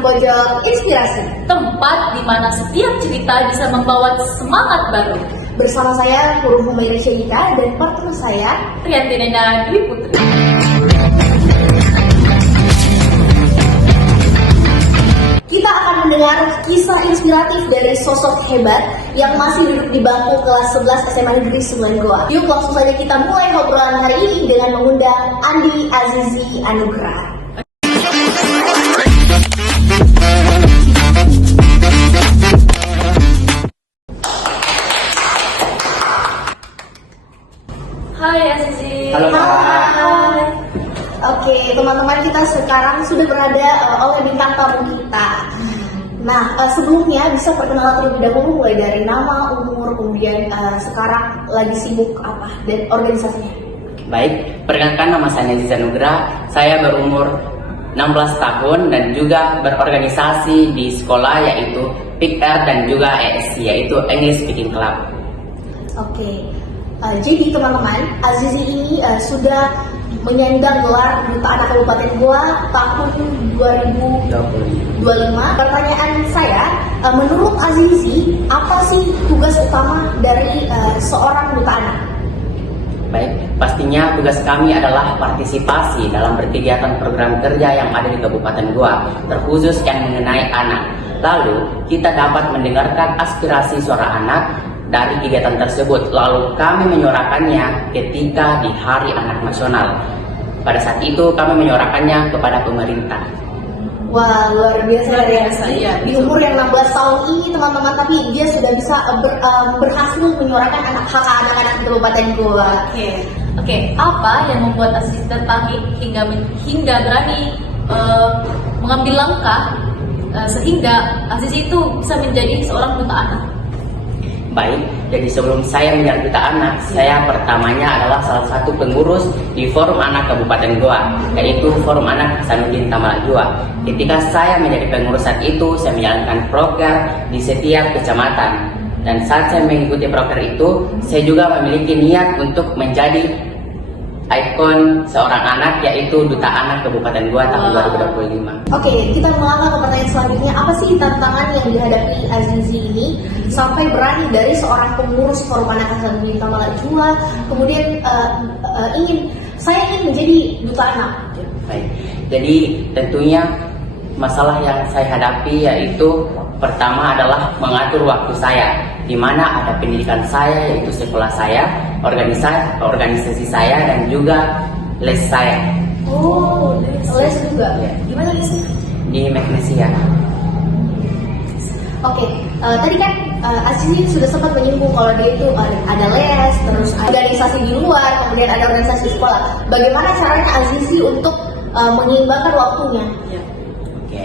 Pojok Inspirasi, tempat di mana setiap cerita bisa membawa semangat baru. bersama saya Huruf Humaira Syedika dan partner saya Rianti Nena Dwi Putri. Kita akan mendengar kisah inspiratif dari sosok hebat yang masih duduk di bangku kelas 11 SMA Negeri 9 Goa. Yuk langsung saja kita mulai obrolan hari ini dengan mengundang Andi Azizi Anugrah. Hai Azizi. Halo Kak. Hai. Oke, teman-teman, kita sekarang sudah berada oleh bintang tamu kita. Nah, sebelumnya bisa perkenalan terlebih dahulu mulai dari nama, umur, kemudian sekarang lagi sibuk apa dan organisasinya. Baik, perkenalkan nama saya Azizi Anugrah. Saya berumur 16 tahun dan juga berorganisasi di sekolah yaitu PIKR dan juga ESC yaitu English Speaking Club. Oke, jadi teman-teman, Azizi ini sudah menyandang gelar Duta Anak Kabupaten Goa tahun 2025. Pertanyaan saya, menurut Azizi, apa sih tugas utama dari seorang Duta Anak? Baik, pastinya tugas kami adalah partisipasi dalam berkegiatan program kerja yang ada di Kabupaten Goa, terkhusus yang mengenai anak. Lalu, kita dapat mendengarkan aspirasi suara anak dari kegiatan tersebut, lalu kami menyuarakannya ketika di Hari Anak Nasional. Pada saat itu kami menyuarakannya kepada pemerintah. Wah, luar biasa ya. Iya, Di umur yang 16 tahun ini teman-teman, tapi dia sudah bisa berhasil menyuarakan hak anak-anak di Kabupaten Goa. Oke, apa yang membuat Azizi tertarik hingga berani mengambil langkah sehingga Azizi itu bisa menjadi seorang duta anak? Baik, jadi sebelum saya menjadi duta anak, saya pertamanya adalah salah satu pengurus di Forum Anak Kabupaten Goa, yaitu Forum Anak Hasanuddin Tamalajua. Ketika saya menjadi pengurus saat itu, saya menjalankan proker di setiap kecamatan. Dan saat saya mengikuti proker itu, saya juga memiliki niat untuk menjadi ikon seorang anak, yaitu Duta Anak Kabupaten Goa tahun 2025. Oke, kita melangkah ke pertanyaan selanjutnya. Apa sih tantangan yang dihadapi Azizi ini sampai berani dari seorang pengurus Forum Anak Hasanuddin Tamalajua kemudian saya ingin menjadi duta anak? Baik, jadi tentunya masalah yang saya hadapi yaitu pertama adalah mengatur waktu saya, di mana ada pendidikan saya yaitu sekolah saya, organisasi saya dan juga les saya. Oh, les juga. Ya. Gimana lesnya? Di Magnesia. Oke, tadi kan Azizi sudah sempat menyinggung kalau dia itu ada les, terus organisasi di luar, kemudian ada organisasi di sekolah. Bagaimana caranya Azizi untuk menyeimbangkan waktunya? Oke.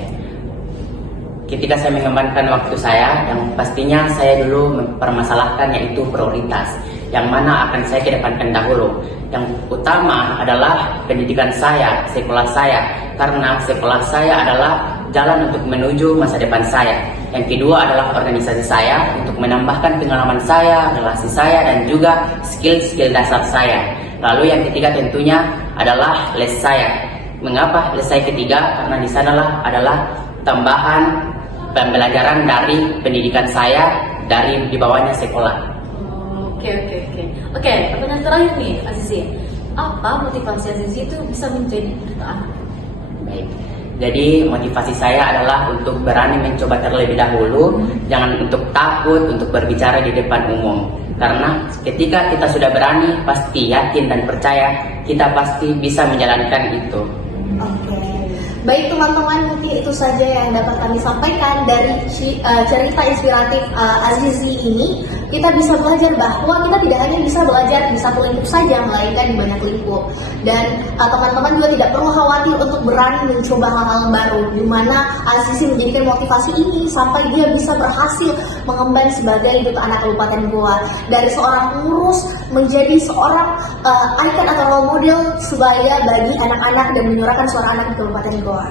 Ketika saya mengembangkan waktu saya, yang pastinya saya dulu mempermasalahkan yaitu prioritas, yang mana akan saya kedepankan dahulu. Yang utama adalah pendidikan saya, sekolah saya, karena sekolah saya adalah jalan untuk menuju masa depan saya. Yang kedua adalah organisasi saya untuk menambahkan pengalaman saya, relasi saya, dan juga skill-skill dasar saya. Lalu yang ketiga tentunya adalah les saya. Mengapa les saya ketiga? Karena di sanalah adalah tambahan pembelajaran dari pendidikan saya dari di bawahnya sekolah. Oke, pertanyaan terakhir nih Azizi. Apa motivasi Azizi itu bisa menjadi duta anak? Baik. Jadi motivasi saya adalah untuk berani mencoba terlebih dahulu, jangan untuk takut untuk berbicara di depan umum. Karena ketika kita sudah berani, pasti yakin dan percaya kita pasti bisa menjalankan itu. Oke. Baik teman-teman, mungkin itu saja yang dapat kami sampaikan dari cerita inspiratif Azizi ini. Kita bisa belajar bahwa kita tidak hanya bisa belajar di satu lingkup saja, melainkan di banyak lingkup. Dan teman-teman juga tidak perlu khawatir untuk berani mencoba hal-hal baru, di mana Azizi menjadikan motivasi ini sampai dia bisa berhasil mengemban sebagai Duta Anak Kabupaten Goa. Dari seorang pengurus menjadi seorang ikon atau role model sebaya bagi anak-anak dan menyuarakan suara anak di Kabupaten Goa.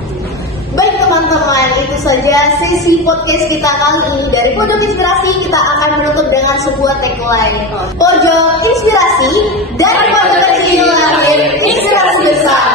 Baik teman-teman, itu saja sesi podcast kita kali ini. Dari Pojok Inspirasi kita akan menutup dengan sebuah tagline. Pojok Inspirasi, dari pojok kecil lahir inspirasi besar.